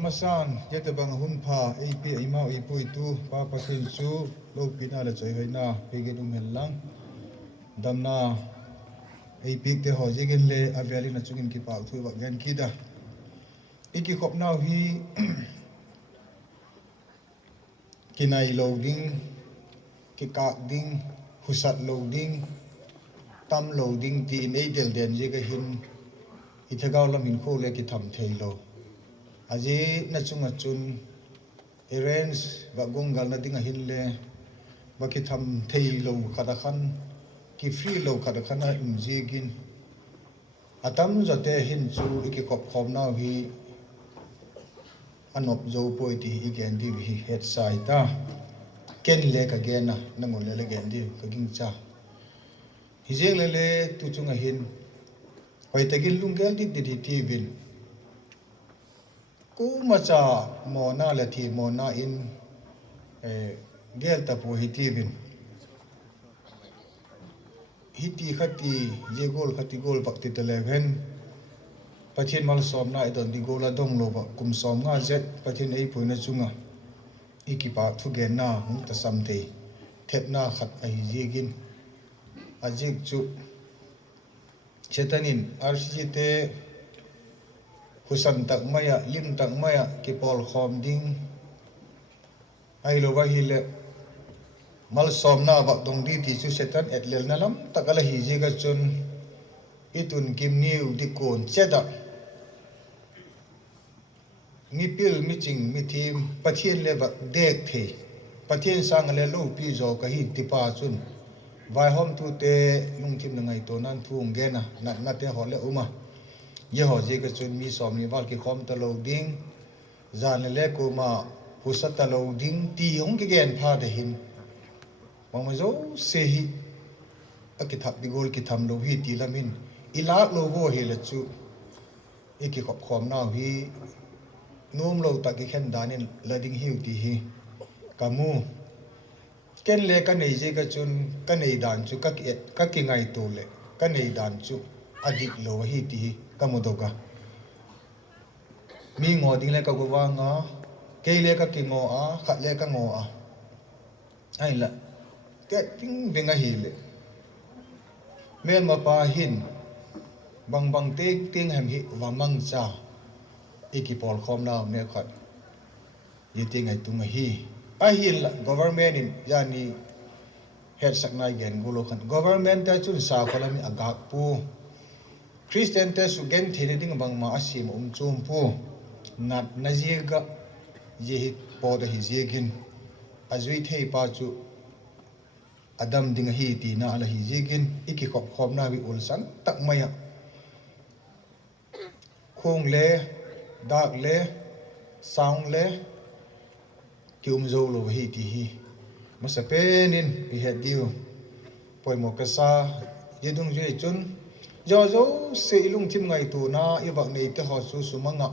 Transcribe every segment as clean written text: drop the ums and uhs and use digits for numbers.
Amasan yete bang hun pha AP ima ipui tu pa pasin chu lo pina la choi hoina pege dum hellang damna AP te ho jegen le aviali na chungin ki pa thu wa gan ki da iki khop naw hi kinai loading ki ka ding husat loading tam loading ti in edel den je ga hin ithagaw lam hin kho le ki tham thei lo aje na chunga chun arrange ba gongal na dinga hin le ba ki tham thei lo khada khan ki free lo khada khana in jegin atam jate hin chu iki khop khom na hi anop zo poi ti igen di hi head side ta ken le ka gena nangol le gen di ka ging cha hi jeng le tu chunga hin hoi tagil lungel di di ti bin ku macha mona le thi mona in gel ta po hi ti bin hiti khati je gol khati gol bakti te 11 pathin mal som na idon di gola dong lo ba kum som nga zet pathin ei poina chunga ikipa thu gen na hung ta sam te thet na khat ai jegin ajik chu chetanin rcc te husan tak maya lim tak maya ki pol khom ding ai lo wa hi le mal som na ba dong di ti chu setan etlel na lam takala hi je ga chun itun kim niu di kon cheda mi pil mi ching mi thim pathian le ba dek the pathian sang le lo pi zo ka hi ti pa chun vai hom tu te nung thim na ngai to nan thung ge na na te ho le uma ye ho je ga chun mi som ni wal ki khom ta lo ding zan le ko ma husat ta lo ding ti hong ki gen pha de hin mong ma zo se hi akithap di gol ki tham lo hi ti lamin ilak lo go hi la chu iki khop khom na hi num lo ta ki khen danin lading hiu ti hi kamu ken le ka nei je ka chun ka nei dan chu ka ki ngai to le ka nei dan chu adik lo hi ti kamu do ka mi ngo ding le ka go wa nga ke le ka ki ngo a khat le ka ngo a ai la ke ting venga hi le men ma pa hin bang ting hem hi wa mang cha ikipol khom na ne khat yiting ai tung hi a hin la government in yani head saknai gen gulo khan government ta chun sa kholami agak pu christian te su gen thine ding bang ma asim chum pu nat najiga je hi po da hi jegin azui thei pa chu adam ding hi ti na la hi jegin iki khop khom na bi ul san tak maya khong le dak le sound le kium zo lo hi ti hi masa penin bi het diu poi mo ka sa ye dung je chun zo se ilung thim ngai tu na i bak nei te ho su sumanga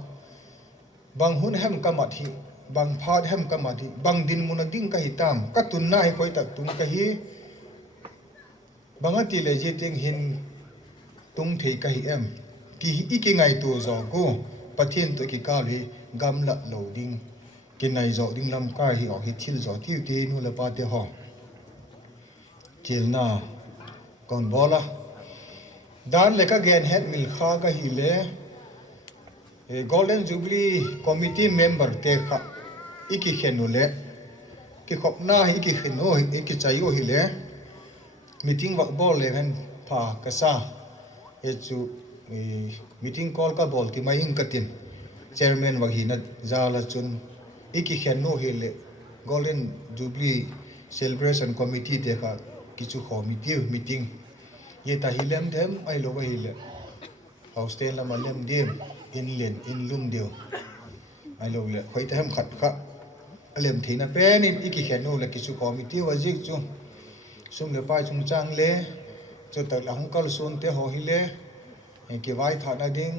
bang hun hem kamat hi bang phat hem kamat hi bang din mun ding ka hitam ka tun na hi koi tak tung ka hi bangati le je teng hin tung thei ka hi em ki iki ngai tu zo ko pathian to ki ka li gam la loading ki nai zo ding lam ka hi o hi thil zo tiu ti nu la pa te ho chil na kon bola dan le ka gen het mil kha ka hi le golden jubilee committee member te kha iki khenu le ki khop na iki khenu iki chayo hi le meeting wak bol le han pha ka sa e chu meeting call ka bol ki mai ing katin chairman wa hi na zala chun iki khen no hi le golden jubilee celebration committee te kha kichu committee meeting ye ta hi lem them ai lo wa hi le house ten la ma lem dem in len in lum deu ai lo le khoi ta hem khat kha alem thina pen in iki khen no le kichu committee wa jik chu sum le pa chung chang le chu ta la hong kal sun te ho hi le ki vai tha na ding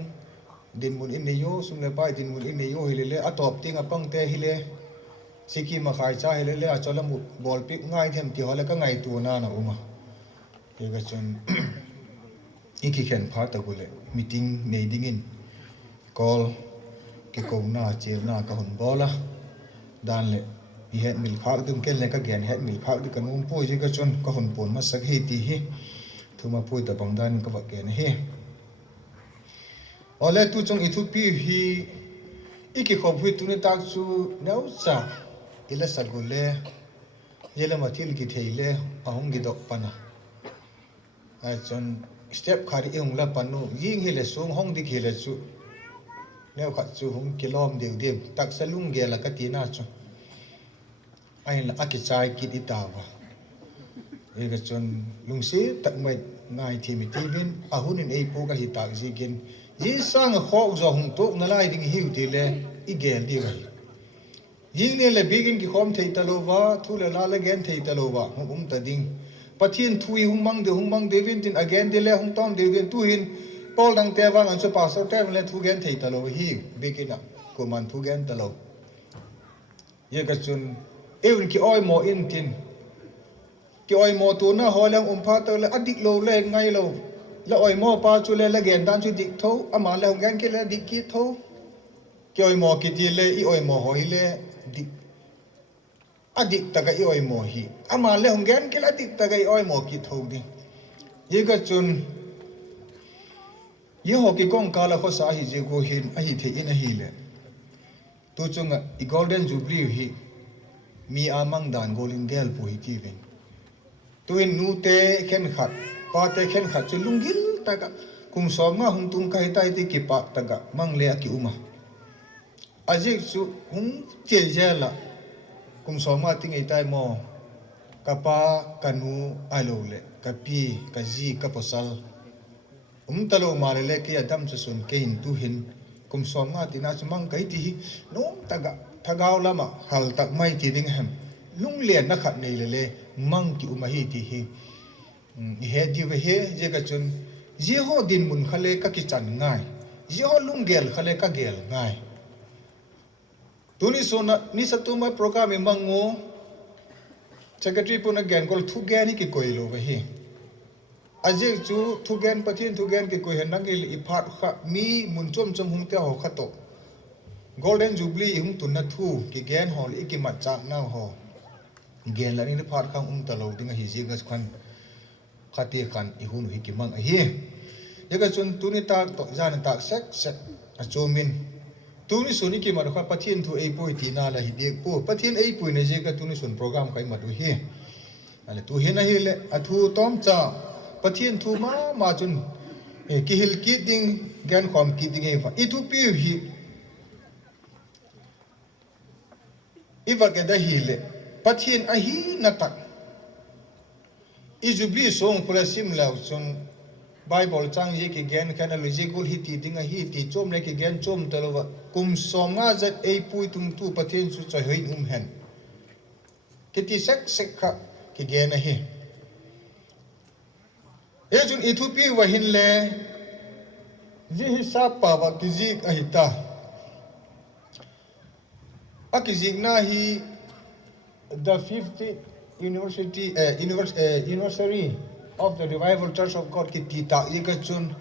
din mun in ne yo sum le pa din mun in ne yo hi le atop ting apang te hi le siki ma khai cha hi le a cholam bol pik ngai them ti ho le ka ngai tu na na uma ye ga chun iki khen pha ta gule meeting nei ding in call cái câu na chiều na cái hồn bò la đàn lệ hiện mình khác đừng cái này cái gen hiện mình khác đi cái nôm pui chứ cái chôn cái hồn bồn mà sắc hi tì hi thu mà pui tập bằng đàn cái vật gen hi ở đây tu trong Ethiopia hi iki khop hui tu ne tak chu neu cha ila sagule yela mathil ki theile ahung gi dok pana a chon step khari ung la panu ying hi le sung hong dik hi le chu neu kha chu hung kilom deu deu tak salung ge la ka ti na chu ai la aki chai ki ti ta wa e ga chon lung se tak mai ngai thi mi ti vin ahun in ei pu ka hi tak ji gen yi sang khok zo hung tok na lai ding hiu ti le i gel di ga ying ne le bigin ki khom thei talova thu le la le gen thei talova hum ta ding pathin thui hung mang de vin tin again de le hung tom de den tu hin pol dang te wang an so pa so te le thu gen thei talova hi bigina ko man thu gen talo ye ga chun eun ki oi mo in tin ki oi mo tu na holang pha to le adik lo le ngai lo la oi mo pa chu le la gen dan chu dik tho ama le hung gen ki le dik ki tho ki oi mo ki ti le i oi mo hoi le dik adik taga i oi mo hi ama le hung gen ki la dik taga i oi mo ki tho di ye ga chun ye ho ki kong ka la kho sa hi je go hin a hi the in a hi le tu chunga i golden jubilee hi mi amang dan golin gel pu hi ti ven tuin nu te khen khat pa te khen khat chu lungil taga kum som nga hung tum kai tai ti ki pa taga mang le ki uma ajik chu hung che jela kum som nga ti ngai tai mo kapa kanu alo le kapi kaji kaposal talo ma le ki adam chu sun ke hin tu hin kum som nga ti na chu mang kai ti nom taga thagau lama hal tak mai ti ding hem lung len na khat nei le mang ki uma hi ti hi he di we he je ka chun je ho din mun khale ka ki chan ngai je ho lung gel khale ka gel ngai tuni sona ni satuma program mango secretary puna gen kol thu gen ki koilo we hi aje chu thu gen pathin thu gen ki koi henangil i phat kha mi mun chom chom hung te ho khato golden jubilee hung tun na thu ki gen hol iki ma chak na ho gen la ni phat khang talo ding hi ji ngas khan khati khan i hun hi ki mang a hi yaga chun tuni ta to jan ta sek sek a chomin tuni suni ki ma kha pathin thu ei poi ti na la hi dek po pathin ei poi ne je ka tuni sun program kai ma du hi ale tu hi na hi le a thu tom cha pathin thu ma chun ki hil ki ding gen khom ki ding e fa I thu pi hi iwa ke da hi le pathin a hi na tak izubli song pula sim lau chun bible chang ye ki gen kana logical hi ti dinga hi ti chom le ki gen chom talowa kum som nga zat ei pui tum tu pathin su chai hoi hen ki ti sek sek kha ki gen a hi e chun Ethiopia wa hin le ji hisab pa wa ki ji a hi ta akizigna hi the 50th anniversary of the Revival Church of God ki tita ikachun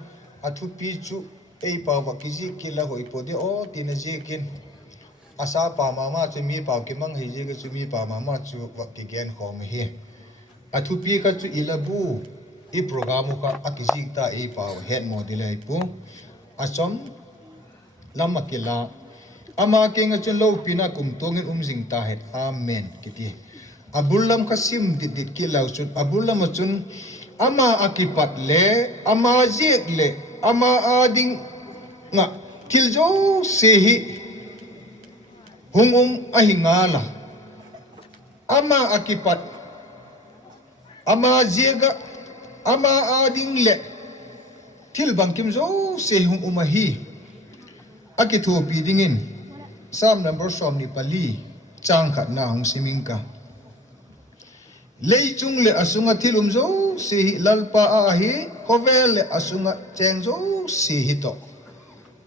athu pichu ei pa wa kizi kila hoi pode o tinajekin asa pa mama chu mi pa ki mang hi je ga chu mi pa mama chu wa ki gen khom hi athu pi ka chu ilabu I program ka akizi ta ei pa head model ai pu asom lamakila ama kenga chun lo pina kum tongin jing ta het amen kiti abulam khasim dit ki lau chun abulam chun ama akipat le ama jek le ama ading nga thiljo sehi hungum ahingala ama akipat ama jega ama ading le thil bangkim zo se hung umahi akithu pi dingin Psalm number som ni pali chang khat na hong simingka leichung le asunga thilum zo si lalpa a hi kovel le asunga cheng zo si hito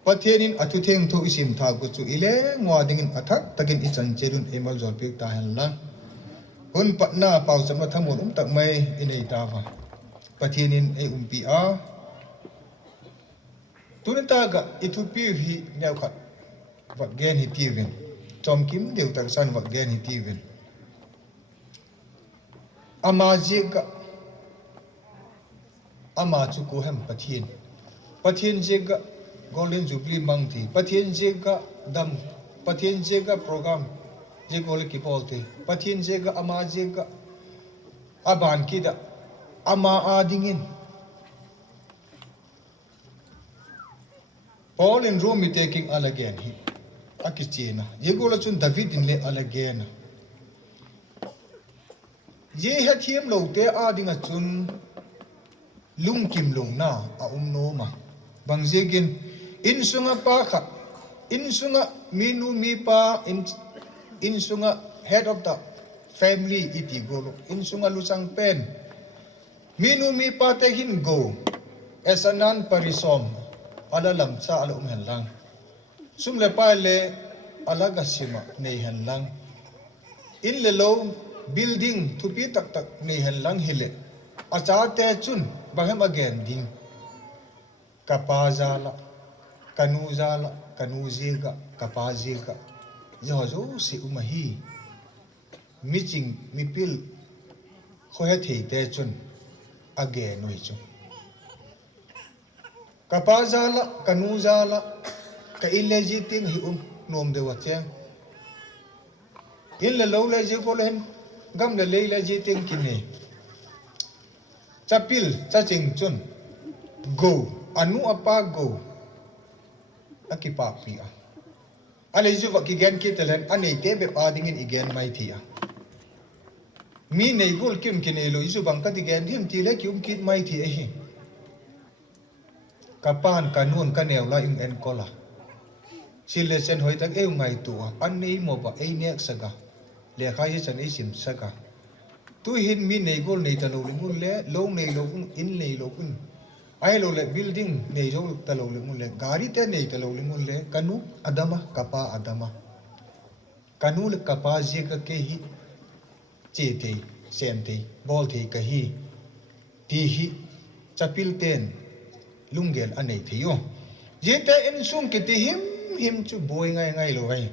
pathenin athu theng tho isim tha ko chu ile ngwa dingin athak takin ichan cherun emal zol pek ta han la hun patna pau chamna thamon tak mai inei ta wa pathenin e umpi a tunita ga Ethiopia hi neu khat vật gen hi ti vin chom kim deu tak san vật gen hi ti vin ama jega ama chu ko hem pathin jega golden jubilee mang thi pathin jega dam pathin jega program je gol ki polte pathin jega ama jega aban ki da ama adingin Paul in Rome taking again hi akichina ye gola chun David in le again ye hathiam lo te adinga chun lung kim lung na a no ma bangjegin in sunga pa kha in sunga minu mi pa in sunga head of the family iti golo in sunga lusang pen minu mi pa te hin go esanan parisom ala lam cha ala hen lang sum le pa le ala gasima nei hen lang in le lo building thupi tak tak nei hen lang hile acha te chun bahem again ding kapazala kanuzala kanuzega kapazega zo zo si umahi miching mipil khoya thei te chun again noi chu kapazala kanuzala ka illegiting hi nom de wateng in le lo le je ko len gam le le je ting kine chapil chaching chun go anu apa go akipa pia ale ju wa ki gen ki telen anei te be pa dingin igen mai thia mi nei gol kim kine lo isu bang ka ti gen dim ti le kyum kit mai thi hi kapan kanun kaneu la ing en kola sile sen hoi tak eu ngai tu an nei mo ba ei nek saga le kha ye chan ei sim saga tu hin mi nei gol nei talo lingun le lo nei lo in nei lo kun ai lo le building nei jo talo lingun le gari te nei talo lingun le kanu adama kapa adama kanu le kapa je ka ke hi che te sem te bol te ka hi ti hi chapil ten lungel anei thiyo jete in sung ke ti him chu boy ngai ngai lo vai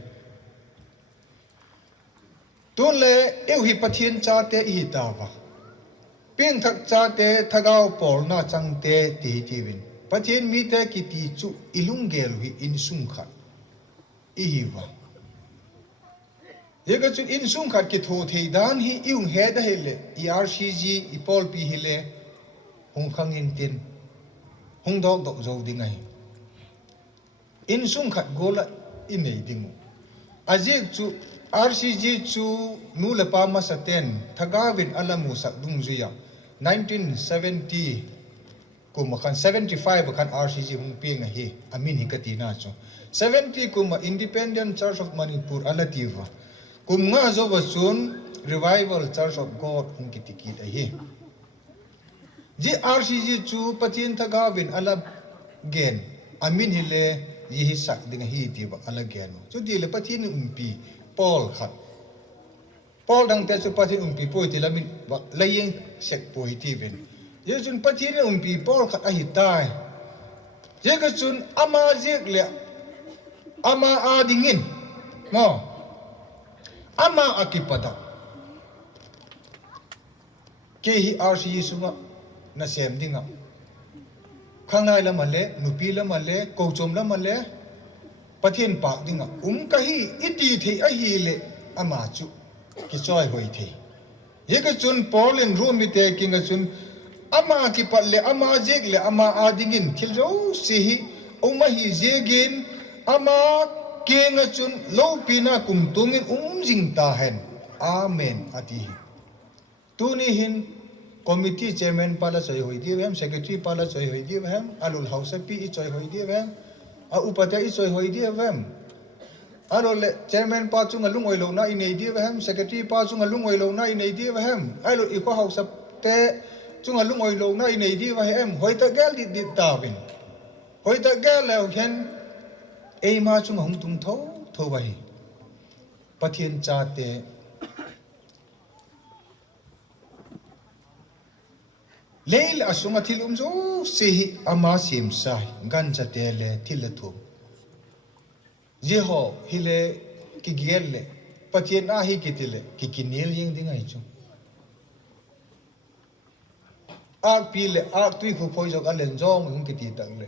tu le eu hi pathian cha te hi ta wa ping thak cha te thagao pol na chang te ti ti win pathian mi te ki ti chu ilungel hi in sung khat i hi wa ye ga chu in sung khat ki tho thei dan hi iung he da hele ERCG i pol pi hile hung khang in tin hung dog dok zo ding ai in sung khat gola in nei ding ajek chu RCG chu nu le pa ma saten thagawin alamu sak dung zuya 1970 kuma kan 75 kan RCG hung ping a hi amin hi katina chu 70 kuma Independent Church of Manipur alativa kum nga zo wa chun Revival Church of God hung kitiki a hi ji RCG chu pathin thagawin ala gen amin hi le yi hi sak ding hi ti ba ala gen chu di le pathin umpi Paul khat Paul dang te chu pathin umpi poi ti lamin ba layeng sek poi ti ven ye chun pathin umpi Paul khat a hi tai ye ka chun ama jek le ama a dingin mo ama akipada ke hi RCG sunga na sem dinga khangai la male nupi la male kochom la male pathin pak dinga ka hi iti the a hi le ama chu ki choi hoi the ye ka chun Paul in Rome te kinga chun ama ki palle ama jek le ama adingin thil ro si hi oma hi jegin ama kenga chun lo pina kum tungin jing ta hen amen ati tuni hin committee chairman pala choi hoi di hem secretary pala choi hoi di hem alul house pi i choi hoi di hem a upata i choi hoi di hem alul chairman pa chung alung oi lo na i nei di hem secretary pa chung alung oi lo na i nei di hem alul i ko house te chung alung oi lo na i nei di hem hoi ta gel di ta bin hoi ta gel le hen ei ma chung hong tung tho wa hi pathian cha te leil asunga thilum zo se hi ama sim sai gan cha te le thil thu Jeho hile ki gielle patien a hi kitile ki kinil yeng dingai chu a pile a tui khu phoi jok alen jong hung kiti takle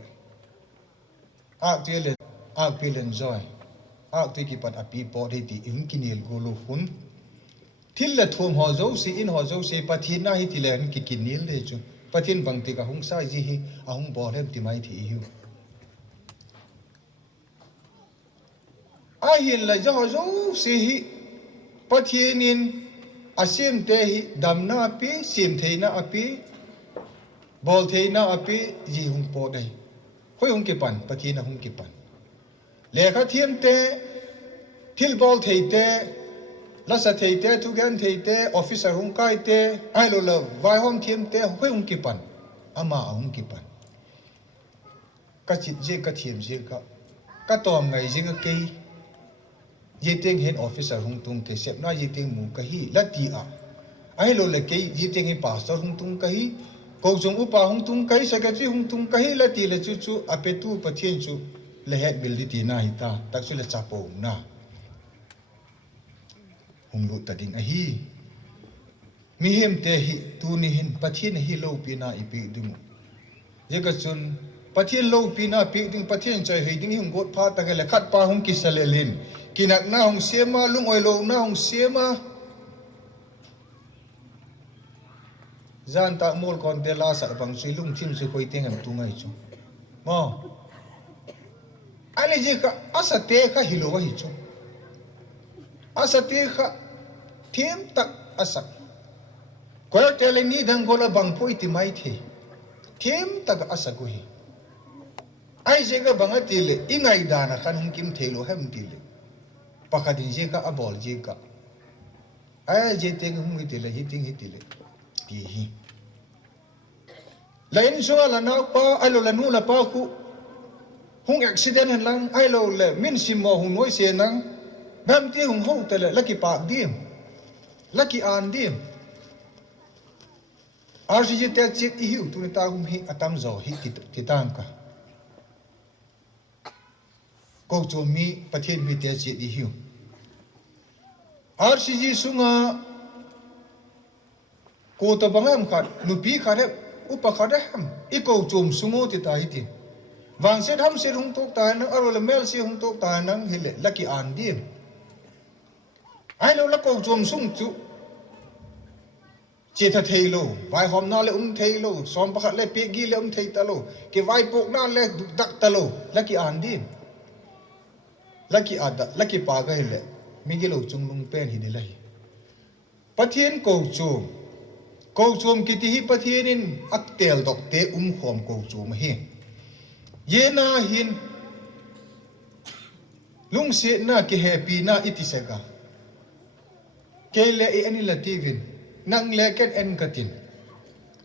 a tile a pile enjoy a tui ki pat api po de ti hung kinil gulu hun thil le thum ho zo si in ho zo si patien a hi tile hung ki kinil de chu patien bang ti ka hung sai ji hi a hung bo hem ti mai thi hiu a hin la zo zo si hi patienin asim te hi damna api sim theina api bol theina api ji hung po dai hoi hung ki pan patien hung ki pan le kha thiam te thil bol theite la sa theite tu gan theite officer hung kai te ai lo la vai hom thiam te hoi hung ki pan ama hung ki pan ka chit je ka thiam je ka tom ngai je ka kei yeteng head officer hung tung te sep na yeteng mu kahi lati a ai lo le ke yeteng he pastor hung tung kahi ko jong upa hung tung kahi secretary hung tung kahi lati le chu chu apetu pathian chu le head ability na hita tak chu le chapo na hung lu ta ding a hi mi hem te hi tu ni hin pathian hi lo pi na ipi ding ye ka chun pathian lo pi na pi ding pathian chai hei ding hung got pha ta ke le khat pa hung ki salelin kinak na hong siema lung oi lo na hong siema zan ta mol kon de la sa bang si lung thim si khoi teng am tu ngai chu mo ani je ka asa te kha hilo wa hi chu asa te kha them tak asa ko te le ni dang gola bang poi ti mai the them tak asa ko hi ai je ga bang ati le ingai da na khan hum kim thelo hem ti le pakadin je ka abol je ka ai je te hum hi tile hi ting hi tile ti hi la in so la na pa ai lo la nu la pa ku hung accident han lang ai lo le min sim mo hung noi se nang bam ti hung ho tele la ki pa dim la ki an dim ar ji te chik i hu tu ni ta hum hi atam zo hi ti tam ka ko chu mi pathian mi te chi di hiu RCG sunga ko ta bangam khat nupi khare upa khare ham iko chum sungo ti tai ti wang se tham se hung tok ta nang arol mel se hung tok ta nang hile laki an dim ai lo la ko chum sung chu che tha thei lo vai hom na le thei lo som pakhat le pe gi le thei ta lo ke vai pok na le dak ta lo laki an dim laki ada laki pa ga hile migilo chung lung pen hi dilai pathian ko chum kiti hi pathianin aktel dok te khom ko chum hi yena hin lung se na ki happy na itisega kele e ani lativin nang leket en katin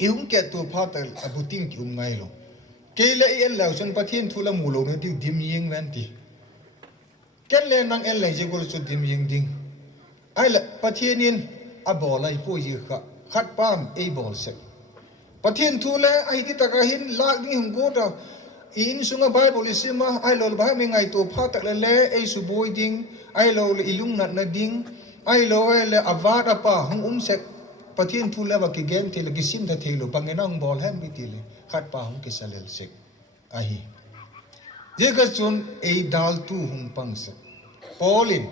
ihung ke tu phatal abuting ki ngai lo kele e lau chon pathian thula mulo ne ti dim yeng wan ti ken le nang en le je gol chu dim yeng ding ai la pathianin abolai po yi kha khat pam e bol se pathian thu le ai ti taka hin lak ni hung go da in sunga bible isima ai lo ba me ngai to pha tak le e su boy ding ai lo le ilung nat na ding ai lo le avara pa hung se pathian thu le ba ki gen te le ki sim tha thelo bangenang bol hem bi ti le khat pa hung ki salel se ai je ga chun e dal tu hung pang se polin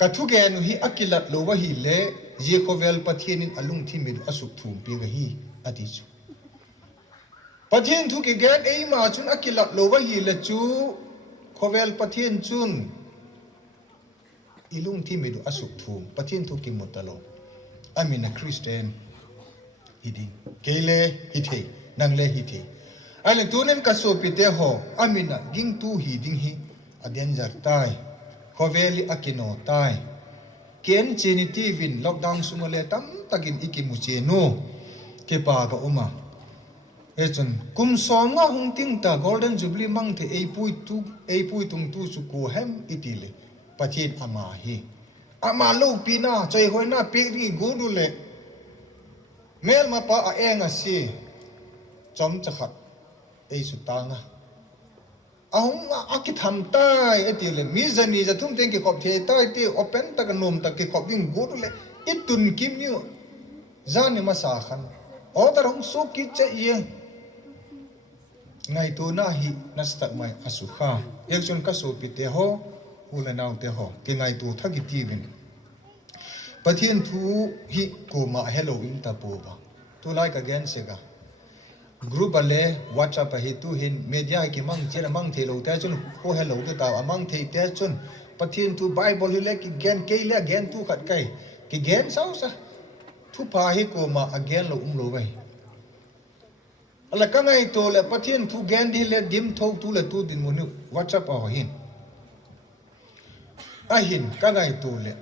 kathu gen hi akilat lo wa hi le je khovel pathianin alung thimid asuk thum pi ga hi ati chu pathian thu ki gen ei ma chun akilat lo wa hi le chu khovel pathian chun ilung thimid asuk thum pathian thu ki mutalo amina christian hidi kele hithei nangle hithei ale tunen ka so pite ho amina ging tu hi ding hi aden jar tai khoveli akino tai ken chiniti vin lockdown sumale tam takin ikimu chenu ke pa ka uma echon kum songa hung ting ta golden jubilee mang the ei pui tung tu su ku hem itile pathin ama hi ama lo pina chai hoina pe ri godule mel ma pa a enga si chom chakhat ei su tanga ahung aki tham tai etile mi zani za thum teng ki khop the tai ti open ta ka nom ta ki khop ding gur le itun kim ni zani ma sa khan o ta rong so ki che ye ngai tu na hi nastak mai asu kha ek chun ka so pi te ho ula naw te ho ki ngai tu thagi ti vin pathian thu hi ko ma hello in ta po ba tu like again se ga group ale whatsapp hi tu hin media ki mang chera mang thelo ta chun ko hello tu ta amang thei te chun pathian tu bible hi le ki gen ke le gen tu khat kai ki gen sau sa thu pa hi ko ma again lo lo bai ala ka ngai to le pathian thu gen di le dim tho tu le tu din mu whatsapp a hin a hin ka ngai to le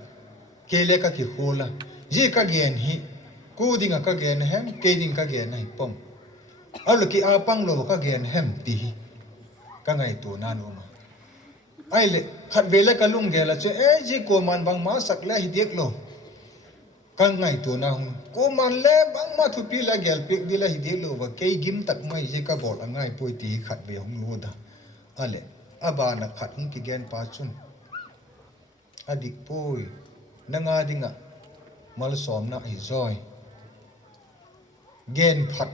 ke le ka ki khola ji ka gen hi ku dinga ka gen hem ke ding ka gen nai pom alo ki apang lo ka gen hem ti ka ngai to na no ma ai le khat vele ka lung ge la che e ji ko man bang ma sak le hi dek lo ka ngai to na hung ko man le bang ma thu pi la gel pik di la hi dek lo wa ke gim tak mai ji ka bol angai poi ti khat ve hung lo da ale aba na khat hung ki gen pa chun adik poi nanga dinga mal som na hi joy gen phat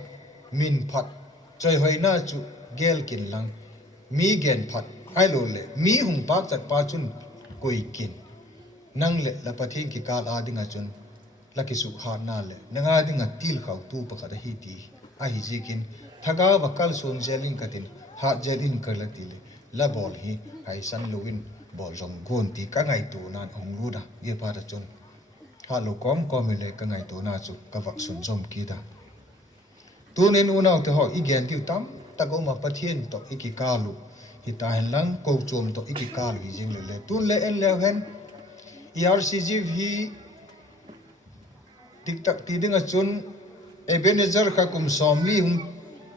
min phat choi hoi na chu gel kin lang mi gen phat ai lo le mi hung pak chat pa chun koi kin nang le la pathin ki kal a dinga chun la ki su kha na le nanga dinga til khau tu pa ka hi ti a hi ji kin thaga wa kal son jelin ka tin ha jelin ka la ti le la bol hi ai san luin bol jong gon ti ka ngai tu nan hong lu da ye pa da chun ha lo kom kom le ka ngai tu na chu ka wak sun jom ki da tu nen u nau te ho i gen ti tam ta ko ma pathian to iki ka lu hi ta hen lang ko chom to iki ka lu jing le le tu le en le hen ercg hi tik tak ti dinga chun ebenezer kha kum som li hum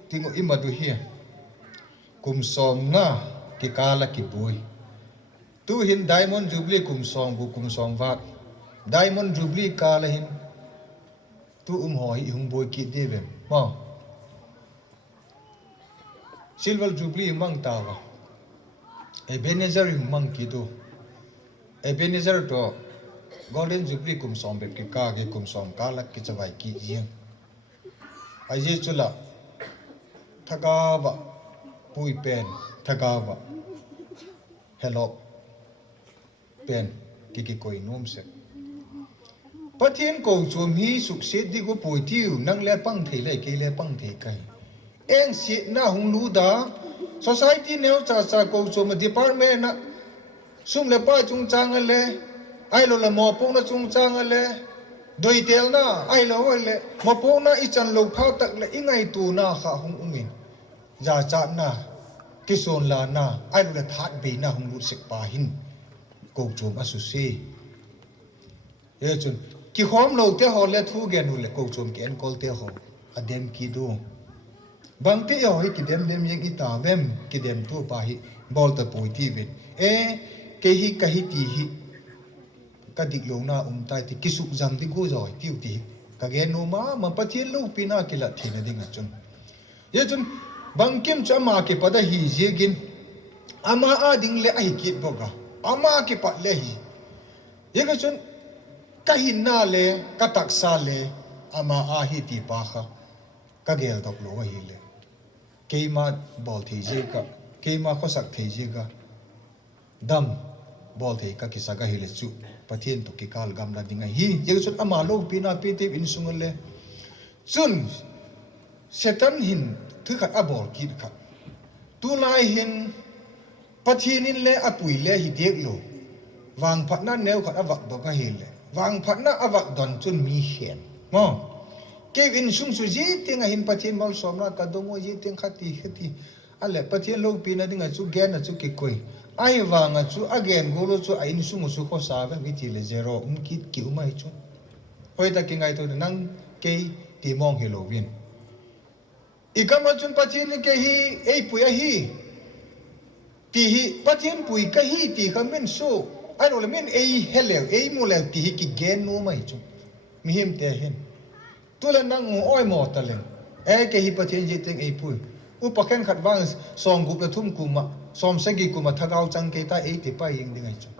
tingo imadu hi kum som na ki kala ki boi tu hin diamond jubilee kum som bu kum som wat diamond jubilee kala hin tu hoi hum boi ki devem ma silver jubilee mang tawa ebenezer mang ki do ebenezer to golden jubilee kum som be ki ka ge kum som kala ki chawai ki yin aje chula thagawa pui pen thagawa hello pen ki koi nom se pathian ko chum hi succeed di go poi tiu nang le pang thei le ke le pang thei kai eng si na hung lu da society neo cha cha ko chum department na sum le pa chung chang le ai lo la mo pong na chung chang le doi tel na ai lo le mo pong na i chan lo phau tak le ingai tu na kha hung umin ja cha na ki son la na ai lo le that be na hung lu sik pa hin ko chum asu se ye chun ki khom lo te ho le thu gen le ko chum ki en kol te ho adem ki do bang te yo hi ki dem yeng i ta vem ki dem tu pa hi bol ta poi ti vet e ke hi ka hi ti hi ka dik lo na tai ti ki su jam ti go joi ti ti ka ge no ma pathian lo pi na ki la thi na ding a chun ye chun bang kim cha ma ki pada hi je gin ama a ding le ai ki boga ama ki pa le hi ye ka chun ka hin na le ka tak sa le ama a hi ti pa kha ka gel dok lo hi le ke ma bol thi je ka ke ma kho sak thi je ka dam bol thi ka ki sa ga hi le chu pathian to ki kal gam la dinga hi ye chun ama lo pi na pi te in sung le chun setan hin thu khat a bol ki khat tu lai hin pathian in le apui le hi dek lo wang phat na neu khat awak do ka hi le wang phat na awak don chun mi hen mo ke in sung su ji ting a hin pathian bol som na ka do mo ji ting khati ale pathian lo pi na dinga chu gen na chu ki koi ai wanga chu again go lo chu ai in sung su ko sa ba mi ti le zero ki umai chu hoi ta ki ngai to nang ke ti mong hi lo win ikama chun pathian ke hi ei pu ya hi ti hi pathian pui ka hi ti khamen so ai lo le men ei helel ei mo le ti hi ki gen no mai chu mi him te hen tu la nang oi mo ta le e ke hi pathian ji teng ei pui อุปกรณ์ขัดว่างซอมกุบละทุ่มกุมะซอมเสกีกุมะทะเกาจังเกตาติไปยิงได้ไงจ๊ะ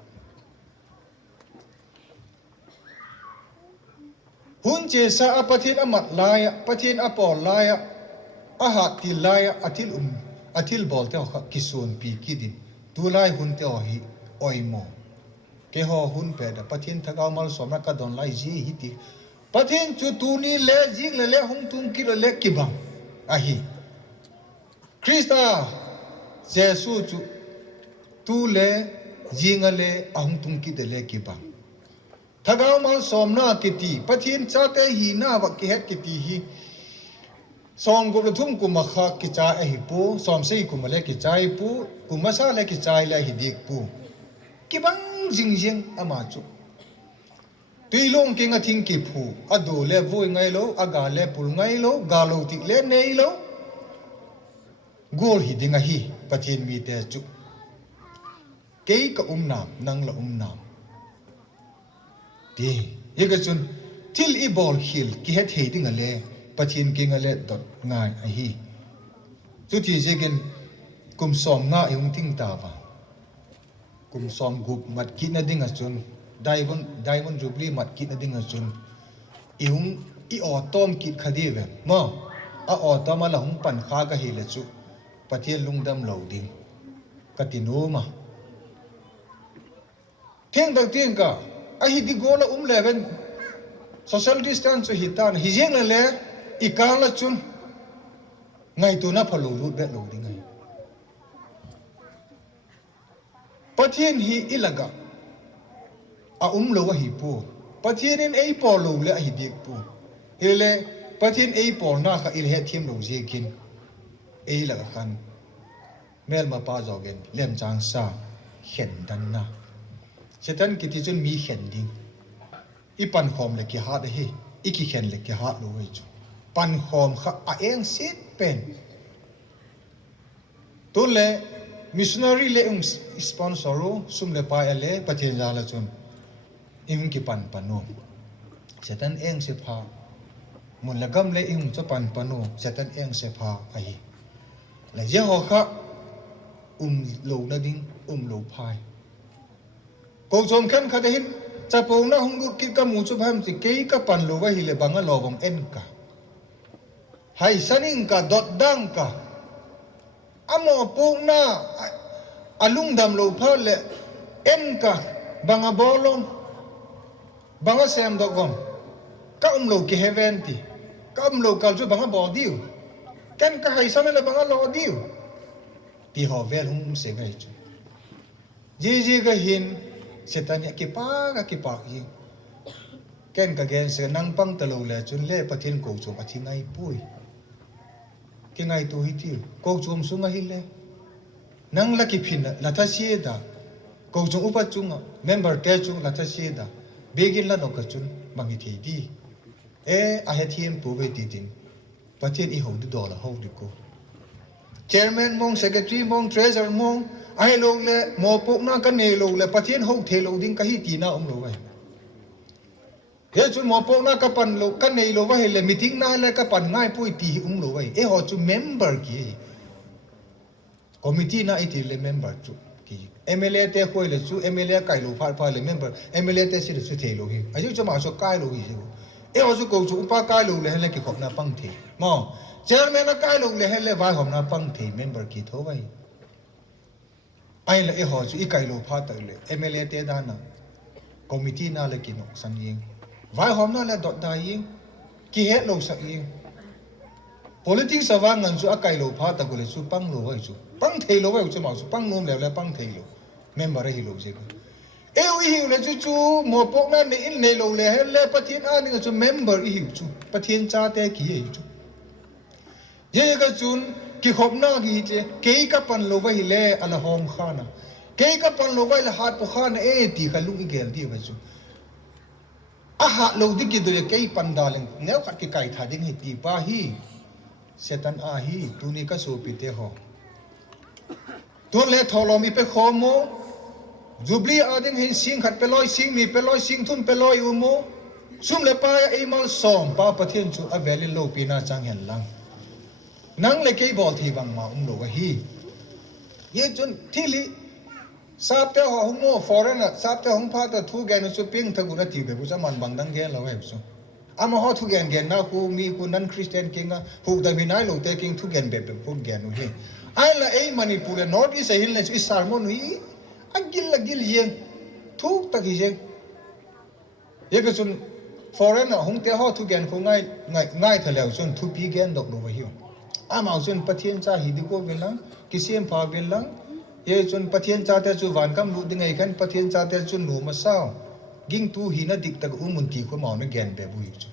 หุ่นเจสาปะทินอมัดลายปะทินอปอลายอาหารติลายอาทิลอาทิลบอลเตอกิส่วนปีกิดินดูลายหุ่นเตอหิออยโมเกหอหุ่นเปดปะทินทะเกามัลสอมรักกะดอนลายจีฮิติปะทินจุตูนีเลจิงเลหงตุงกิเลกิบังอาฮิคริสตาเจสุจุตูเลจิงเลอหงตุงกิเลกิบังทะเกามัลสอมนากิติปะทินชาเตหีนาวะกิเฮกิติฮิซองกุลทุ่มกุมะขะกิจายหิปูซอมเซกุมะเลกิจายปูกุมะซาเลกิจายเลหิดิกปูกิบังจิงจิงอามาจุตุยลงกิงะทิงกิผูอดูเลวุยไงโลอากาเลปุลไงโลกาโลติเลเนยโลกูหิดิงะฮิปะเทนมีเตจุเกยกะนามนังละนามดียกะจุนทิลอีบอลฮิลกิเฮเทดิงะเลปะเทนกิงะเลดอดง่ายอะฮิจุที่เจกินกุมซอมงาอิงติงตาวากุมซอมกุบมัดกินดิงะจุนไดมอนจูบลีมัดกินดิงะจุนอิงอีออตอมกิดคดีเวมอออตอมละหงปันคากะฮิเลจุปะเทนลุงดำเหลาดิงกะติโนมาเที่ยงตักเที่ยงกะอะฮิดิโกละเลเวนsocial distance hitan hijeng le ikala chun ngai tu na phalo lut be lo ding ngai pathian hi ilaga a lo wa hi pu pathian in ei po lo le hi dik pu hele pathian ei po na kha il he thim lo je kin ei la khan mel ma pa jogen lem chang sa khen dan na setan kiti chun mi khen ding i pan khom le ki ha de hi i ki khen le ki ha lo wei chu pan khom kha a eng sit pen to le missionary le sponsor sum le pa le pathen ja la chun im ki pan pano setan eng se pha mun la gam le im cho pan pano setan eng se pha ai la je ho kha lo na ding lo phai ko chom khan kha de hinจะปงนะหงดูกิจกรรมมูจุพัมสิเกยกับปันโลวะฮิเลบังกะโลบงเอ็นกะให้สนิงกะดอดดังกะอโมปงนะอลุงดำโลพาเลเอ็นกะบังกะบอลงบังกะเซมดอกงกะโลกิเฮเวนติกะโลกัลจุบังกะบอดิวกันกะให้สมัยเลบังกะโลดิวที่หอเวลหงเสกให้จุจีกะหินsetan ya kipa yi ken ka gen se nang pang talo le chun le pathin ko chum athi ngai pui ki ngai tu hi ti ko chum su ngai le nang la ki phin la tha sie da ko chum upa chung member te chung la tha sie da begin la no ka chun mangi thi di a he thiem pu ve ti tin pathin i ho du do la ho di ko chairman mong secretary mong treasurer mong ai lo le mo pok na ka ne lo le pathian ho the lo ding ka hi ti na lo wai he chu mo pok na ka pan lo ka ne lo wa he le meeting na le ka pan ngai pui ti lo wai e ho chu member ki committee na iti le member chu ki mla te khoi le chu mla kai lo pha le member mla te si chu the lo hi a chu ma so kai lo hi e ho chu ko chu pa kai lo le he le ki khop na pang the mo chairman na kai lo le he le wa hom na pang the member ki tho wai ai là họ chú ý cái lô phát tới lệ MLA tế đa na committee na là kino san yeng vai hôm na là đọt đại yeng ki hết lô sa yeng politics sa vang ngan chú cái lô phát tới lệ chú pang lô vậy chú pang thầy lô vậy chú bảo chú pang nom lệ là pang thầy lô member hi lô gì cơ eo hi lệ chú một bốc na ne in ne lô lệ hết lệ phát thiên an ni chú member hi chú phát thiên cha tế ki hi chú ye cái chú ki khop na gi che ke ka pan lo wa hi le ala hom khana ke ka pan lo wa la hat po khana e ti khalung igel ti wa chu a ha lo di ki do ke pan daleng neu khat ki kai tha ding hi ti pa hi setan a hi tu ni ka so pi te ho tu le tholo mi pe khomo jubli a ding hin sing khat pe loi sing mi pe loi sing thun pe loi u mo sum le pa e mal som pa pathian chu a veli lo pi na chang hen lang nang le kei bol thi bang ma lo ga hi ye chun thili sap te ho hung mo foreigner sap te hung pha ta thu gen su ping thagu na ti be bu cha man bang dang gen lo he su ama ho thu gen gen na ku mi ku nan christian kinga hu da mi nai lo te king thu gen be be pu gen nu he ai la ei manipur north east hill ne is salmon hi agil yeng thu ta ki yeng ye ka chun foreigner hung te ho thu gen ko ngai thaleu chun thu pi gen dok lo hi ama chun pathian cha hi di ko velang kisem pha velang ye chun pathian cha te chu van kam lu ding ai kan pathian cha te chun nu ma sao ging tu hi na dik tak umun ti ko ma na gen be bu chu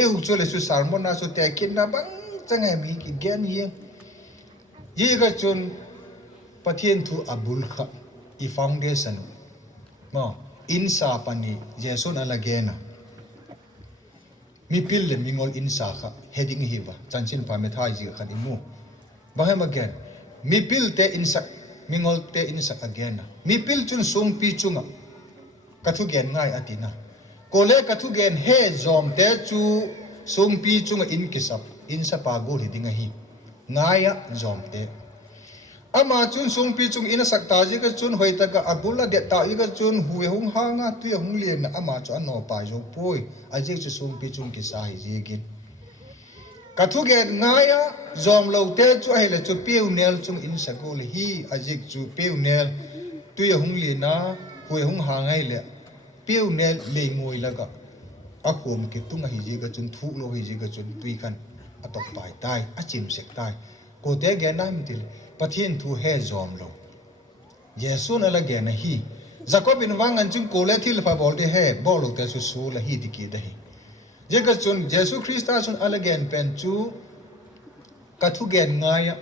e u chu le su salmon na su te kin na bang changai mi ki gen ye ga chun pathian thu abul kha I foundation mo insa pani jesu na lagena mi pil le mingol insa kha heading hiwa chanchin pa me thai ji khan imu bahem again mi pil te insa mingol te insa again mi pil chun sum pi chunga kathu gen ngai atina kole kathu gen he zom te chu sum pi chunga in kisap insa pa go hiding hi ngaya zom te ama chun sung pi chung ina sakta ji ka chun hoi ta ka abulla de ta I ka chun huwe hung ha nga tu hung lien na ama chu no pa jo poi a je chu sung pi chung ki sai ji gin ka thu ge ngaya zom lo te chu ai le chu piu nel chung in sa go le hi a je chu piu nel tu hung lien na huwe hung ha ngai le piu nel le ngoi la ka a kom ki tung hi ji ka chun thu lo hi ji ka chun tui kan atok pai tai a chim sek tai ko te ge na mi til pathian thu he zom lo yesu na la ge na hi jacob in wang an chung ko le thil fa bol de he bol lo te su su la hi di ki da hi je ka chun jesu christa chun ala gen pen chu ka thu gen nga ya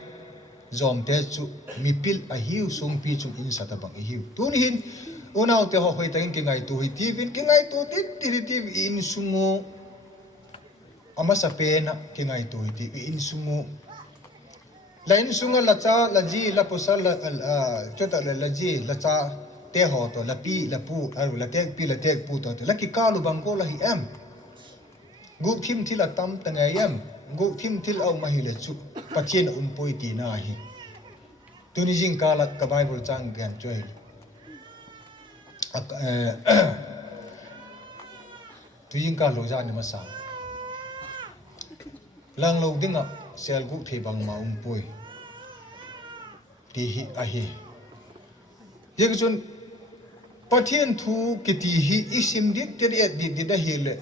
zom te chu mi pil a hiu sung pi chu in sa ta bang hiu tun hin unaw te ho hoi tang ki ngai tu hi ti vin ki ngai tu ti in sungu ama sa pena ki ngai tu hi ti in sungu lain sunga la cha la ji la pusal la chota la ji la cha te ho to la pi la pu aru la tek pi la tek pu to la ki ka lu bang ko la hi em gu thim thil la tam ta ngai em gu thim thil au ma hi le chu pathian un poi ti na hi tuni jing ka la ka bible chang gan choi tu jing ka lo ja ni ma sa lang lo ding a sel gu the bang ma poi ti hi a hi ye chun pathian thu ki ti hi isim dit te di da hi le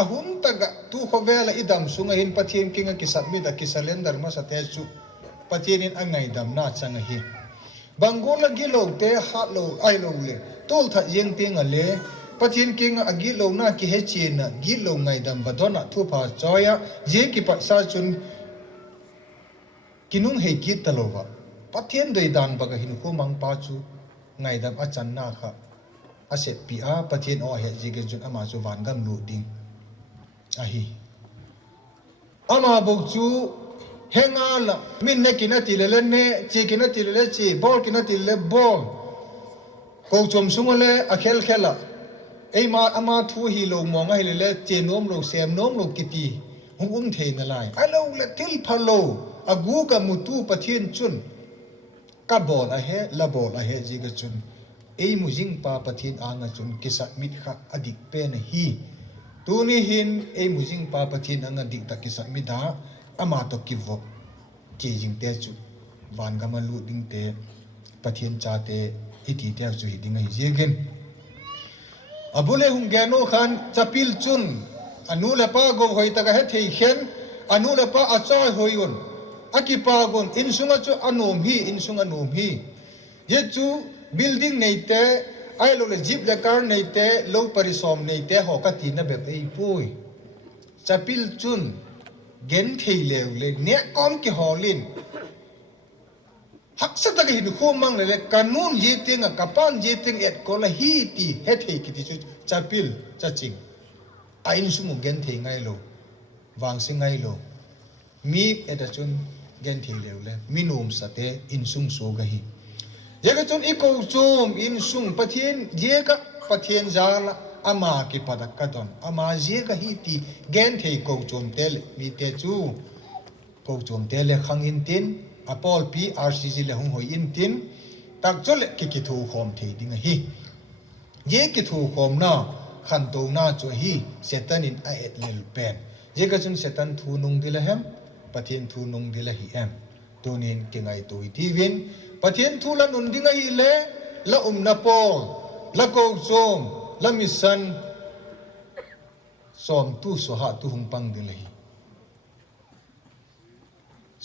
ahum taga tu khovela idam sunga hin pathian kinga ki submit a ki calendar ma sa te chu pathian in angai dam na changa hi bangola gi lo te ha lo ai lo le tol tha yeng te nga le pathian kinga agi lo na ki he chi na gi lo ngai dam badona thu pha choya je ki pa sa chun kinung he ki talowa pathian doi dang baga hin ko mang pa chu ngai dam achan na kha aset pi a pathian o he ji ge jun ama chu van gam lu ding a hi ama bok chu hengala min ne kinati le ne chi kinati le chi bol kinati le bol ko chom sungale a khel khela ei ma ama thu hi lo monga hi le che nom lo sem nom lo kiti hung the na lai alo le til phalo agu ka mutu pathian chun ka bol a he la bol a he ji ga chun ei mu jing pa pathian anga chun kisa mit kha adik pe na hi tuni hin ei mu jing pa pathian anga dik ta kisa mi da ama to ki vo ke jing te chu van ga ma lu ding te pathian cha te iti te chu hi ding hi je gen abule hung gano khan chapil chun anu le pa go hoi ta ga he thei khen anu le pa a choi hoiun akipa gon insunga chu anom hi ye chu building nei te ai lo le jeep le car nei te lo parisom nei te ho ka ti na be ei pui chapil chun gen thei lew le ne kom ki holin haksa ta hin khom mang le kanun ye tinga kapan ye ting et ko la hi ti he thei ki ti chu chapil chaching ain sumu gen thei ngai lo wang sing ngai lo mi eta chun gen thei lew le minum sate in sung so ga hi ye ga chun iko chum in sung pathian ye ka pathian jala ama ki padak ka don ama je ga hi ti gen thei ko chum tel mi te chu câu chuồng tê lệ khang in tin Apol pi RCG le hung hoi in tin tak chole ki thu khom thi ding hi ye ki thu khom na khan to na cho hi setan in a et lel pen ye ka chun setan thu nung dile hem pathian thu nung dile hi em tunin ki ngai tu ti win pathian thu la nun ding hi le la na pol la ko chom la misan som tu so ha tu hung pang dile hi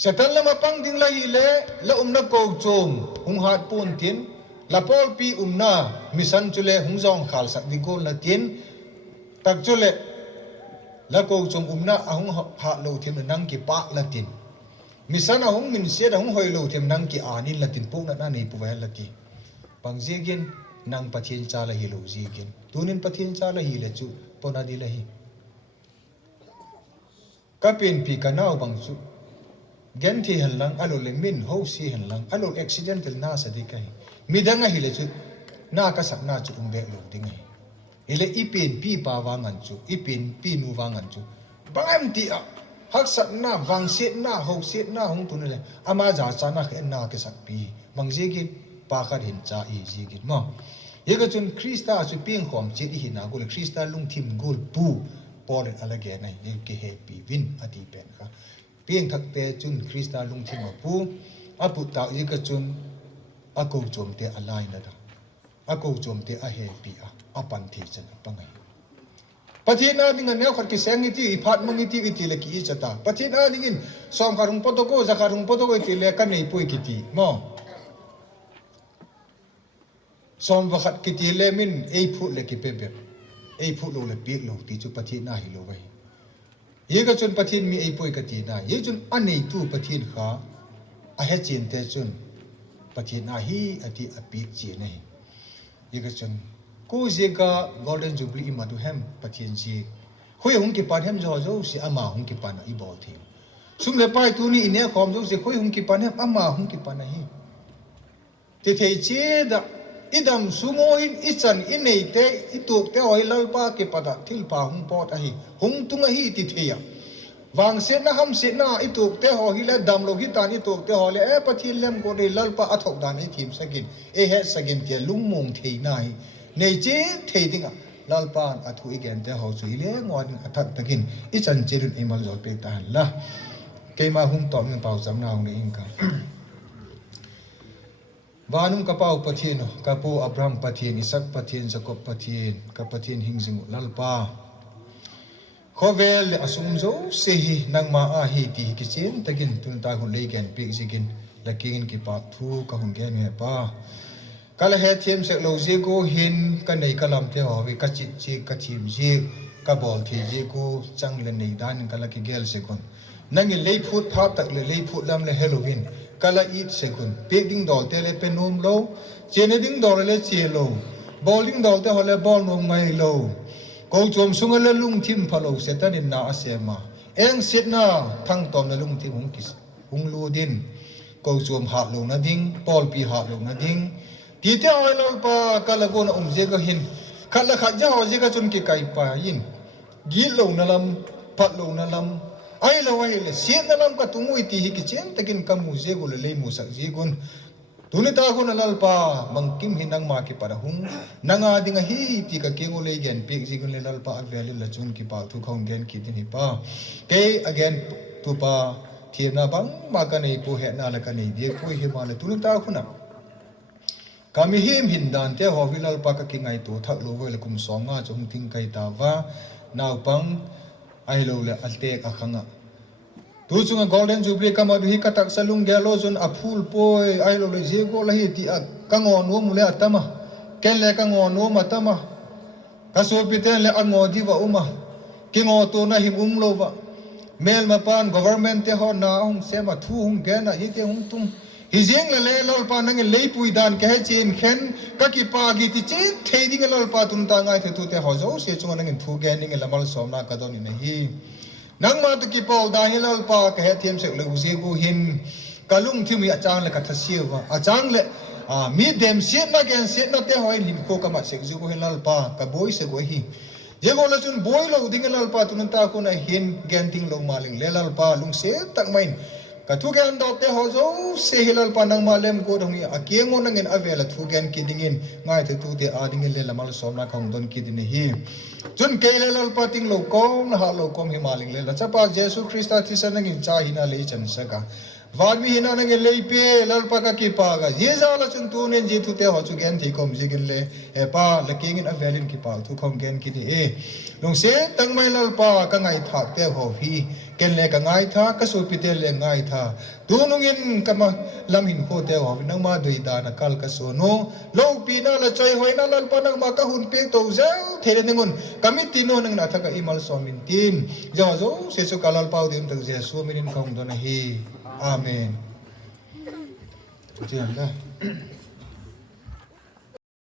setan lama pang ding la hi le la na ko chom hung hat pun tin la pol pi na misan chule hung jong khal sak di gol na tin tak chule la ko chom na ahung ha lo them nang ki pa la tin misan ahung min se da hung hoi lo them nang ki anin la tin pu na nei pu wa la ki pang jegin nang pathin cha la hi lo jegin tunin pathin cha la hi le chu pona di la hi ka pen pi ka naw bang chu gen thi han lang alo le min ho si han lang alo accidental na sa di kai midanga hi le chu na ka sak na chu umbe lo ding hi ile ipin pi pa wa ngan chu ipin pi nu wa ngan chu bangam ti a hak sak na wang set na ho set na hong tu le ama ja cha na khe na ke sak pi mang je gi pa kha hin cha i ji gi mo ye ga chun krista chu ping khom che hi na gol krista lung thim gol pu por ala ge nai ye ke he pi win ati pen kha ping thak te chun krista lung thim pu apu ta ye ga chun a ko chom te alai na da a ko chom te a he pi a apan thi chan pangai pathina ding ne khat ki seng ti phat mangi ti ti le ki chata pathina ding in som karung potoko zakarung potoko ti le kan nei pui ki ti mo som wakhat ki ti le min ei phu le ki pe be ei phu lo le pi lo ti chu pathina hi lo vai ye ga chun pathin mi ei pui ka ti na ye chun anei tu pathin kha a he chin te chun pathina hi ati api chi nei ye ga chun ko je ka golden jubilee ma du hem pathin ji khoi hung ki pan hem jo jo si ama hung ki pan i bol thi sum le pai tu ni ine khom jo se khoi hung ki pan hem ama hung ki pan hi te thei che da idam sumo in ichan inei te ituk te oi lalpa ki pada thil pa hung pot a hi hung tunga hi ti theya wang se na ham se na ituk te ho hi le dam lo hi tan ituk te ho le e pathil lem ko ni lalpa athok dan hi thim sakin e he sakin ke lungmong thei nai nei che thei dinga lalpa athu igen te ho chui le ngon athak takin ichan chirun emal jol pe ta la keima hung tom ng pau jam naung ni inka Vanung kapau pathin kapu Abraham pathin Isaac pathin Jacob pathin ka pathin hingjing lalpa khovel asum zo sehi nangma a hi ti ki chen takin tun ta hun lei gen pik jigin lakin ki pa thu ka hun gen me pa kala he thiam se lo je go hin ka nei kalam te ho wi ka chi chi ka thim ji ka bol thi je go chang le nei dan kala ki gel se kon nangi lei phut phap tak le lei phut lam le halloween kala eat se kon pek ding dol te le penum lo chene ding dol le che lo bowling dol te ho le ball no ngai lo ko chom sunga le lung thim phalo setan in na asema eng sit na thang tom na lung thim hung kis hung lu din ko chom ha lo na ding pol pi ha lo na ding ti te oi lo pa kala go na je ga hin khala kha ja ho je ga chun ki kai pa yin gi lo na lam phat lo na lam ai lo ai le sit na lam ka tungui ti hi ki chen takin ka mu je go le le mu sak je gun tunita ko na lalpa mangkim hinang ma ki para hung nanga dinga hi ti ka kengo le gen pek ji gun le lalpa aveli la chun ki pa thu khong gen ki din pa ke again tu pa thiena bang ma ka nei pu he na la ka nei de ko hi ma le tunita ko na kami him hindan te ho vilal pa ka ki ngai tu thak lo we le kum songa chung ting kai ta wa naw pang ai lo le alte ka khanga tu chunga golden jubilee kama du hi katak salung gelo zon a phul poi ai lo le je go la hi ti a kangon no mule atama ken le kangon no matama ka so piten le ango di wa uma kingo to na him lo wa mel ma pan government te ho na ong se ma thu hung ge na hi te hung tum hi jeng le le lol pa nang le pui dan ke chen khen ka ki pa gi ti che thei ding lol pa tun ta ngai the tu te ho zo se chunga nang thu ge ning le mal som na ka don ni hi nang ma tu ki pol da hi lol pa ka he thiam se le uji gu hin kalung thimi achang le ka thasiwa achang le mi dem set na gen set na te hoi hin ko ka ma se ju gu hin lol pa ka boy se go hi ye go la chun boy lo ding lal pa tunun ta ko na hin genting lo maling le lal pa lung se tak main ka thu gen dok te ho zo se hilal pa nang malem ko dong a kengo nang en avela thu gen kidingin ngai te tu te a ding le lamal som na khong don kidin hi chun ke le lal pa ting lo kom na ha lo kom hi maling le la chapa jesu christa thi san nang in cha hina le chan saka Vami hina nang leipe lal pa ka ki pa ga ye za la chun tu nen ji thu te ho chu gen thi kom ji gen le e pa la king in avelin ki pa thu khom gen ki ni e long se tang mai lal pa ka ngai tha te ho hi ken le ka ngai tha ka su pi te le ngai tha tu nung in ka ma lam hin ho te ho nang ma dui da na kal ka so no lo pi na la choi hoi na lal pa nang ma ka hun pe to za the re ngun kami tino nang na tha ka imal so min tin jo zo se su kalal pa dim tak je su min khom don hi Amen. Diyan na.